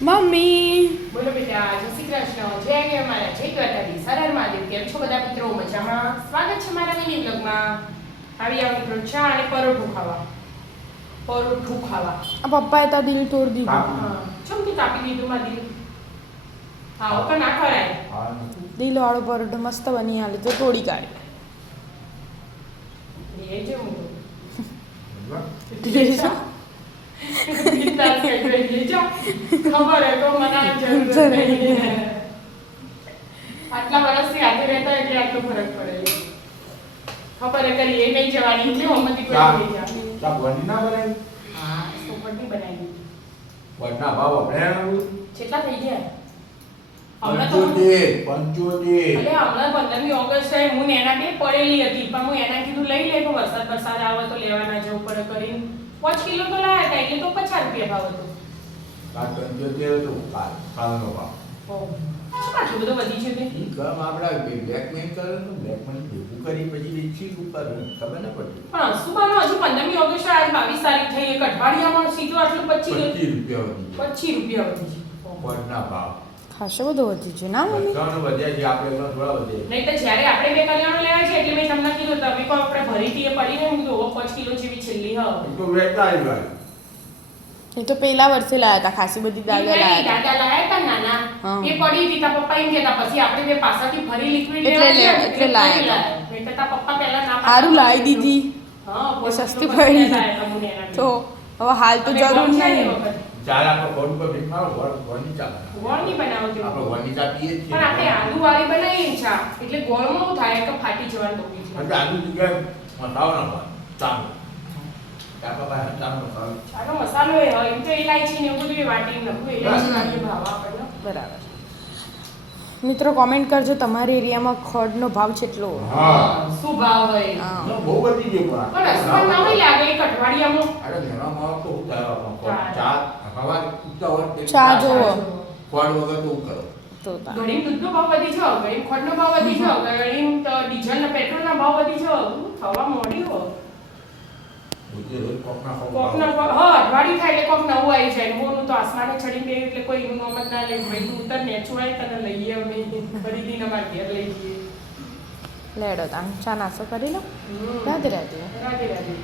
Mummy બોલો બેટા, જય શ્રી કૃષ્ણ, જય કે મારા જય દ્વારકાધીશ, હર હર મહાદેવ. કેમ છો બધા મિત્રો? મજામાં? સ્વાગત છે મારા મિની બ્લોગમાં. આવી આવો મિત્રો, ચા અને પરોઠું ખાવા. પરોઠું ખાવા. આ પપ્પાએ તો દિલ તોડ દીધું. હા, ચમકી કાપી દીધું મારી દિલ. હા, ઓકે ના ખરાય. દિલ વાળો પરોઠો મસ્ત બની આલે તો તોડી કાઢે. એ જે હું ખબર હે તો મને જરૂર નહીં. આટલા વર્ષથી હાથે રહેતા એટલે આટલો ફરક પડે. ખબર હે કરી એ નહીં જવાની એટલે હમતી કોઈ નહીં જા. ચા વડી ના બનાવી? હા, સોપટી બનાવી. વડના ભાવ આપણે કેટલા થઈ ગયા? હમણાં તો 75 અલે હમણાં 15મી ઓગસ્ટ હું એના બે પડેલી હતી પણ હું એના કીધું લઈ લે તો વરસાદ આવે તો લેવા ના જવું પડે કરીને 5 કિલો તો લાયા હતા એટલે તો 50 રૂપિયા ભાવ હતો. 75 તો કાલનો ભાવ. ઓહ, શું આટલું બધું વધી છે તે? ઈ કામ આપડા બ્લેકમેલ કરે ને બ્લેકમેલ ભેગું કરી પછી વેચી ઉપર ખબર ન પડતી. પણ સુબાનો હજુ 15મી ઓગસ્ટ આજ 22 તારીખ થઈ એક અઠવાડિયામાં સીધો આટલું 25 રૂપિયા વધી 25 રૂપિયા વધી છે. વડના ભાવ ખાસો બધો વધી છે ના મમ્મી? બધાનો વધ્યા છે આપણે એમાં થોડા વધ્યા. નહીં તો જ્યારે આપણે બે કલ્યાણો લેવા છે એટલે મેં તમને કીધું તમે કો આપણે ભરીથી એ પડીને હું કીધું 5 કિલો જેવી છેલ્લી હ. એ તો વેચતા આવી ભાઈ. એ તો પેલા વર્ષે લાયા હતા ખાસી બધી દાદા લાયા હતા. દાદા લાયા હતા નાના હા. એ પડી હતી તા પપ્પા એમ કહેતા પછી આપણે બે પાછળથી ફરી લિક્વિડ એટલે લાયા હતા. નહીં તો તા પપ્પા પહેલા ના સારું લાવી દીધી હા એ પોસ્ટ સસ્તી તો પડી. લાયા હતા મુને એના તો હવે હાલ તો જરૂર નહીં. ચાલ આપણે ફોન પર ભીખાવ વડની ચા ગોળ નહીં બનાવતી આપણે વડની ચા પીએ જ છીએ. પણ આપણે આલુ વાળી બનાવીએ ને ચા એટલે ગોળમાં શું થાય કે ફાટી જવાનું ટોપી છે. એટલે આલુ જગ્યાએ મસાલો નાખવાનો ચાનો કાકા ભાઈ ચાનો મસાલો. ચાનો મસાલો એ હોય એમ તો ઇલાયચી ને એવું બધું એ વાટી નાખું ઇલાયચી વાળી ભાવ આપણને બરાબર. મિત્રો કોમેન્ટ કરજો તમારી એરિયામાં ખડનો ભાવ કેટલો? હા શું ભાવ હોય હા. ના, બહુ વધી ગયો પણ રસમાં ના હોય લાગે એક અઠવાડિયામાં અરે ઘરમાં તો હું થાય ચા હવા ઉગતા હોય તે ચા જોવો. ફળ વગર તો હું કરો તો તા. ઘણી દૂધનો ભાવ વધી છે ઘણી ખોટનો ભાવ વધી છે ઘણી ડીઝલ ને પેટ્રોલ ના ભાવ વધી છે થવા મોડી હો રોજે રોજ કોકના કોકના હા અઠવાડિયું થાય એટલે કોક નવું આવી જાય મોનું તો આસમાને ચડીને બે એટલે કોઈ એનું નોમ જ ના લે ભાઈ તું ઉતર ને છોડાય તને લઈએ અમે ખરીદીને અમારે ઘેર લઈ જઈએ લેડો તા ચા નાસ્તો કરી લો. રાધે રાધે. રાધે રાધે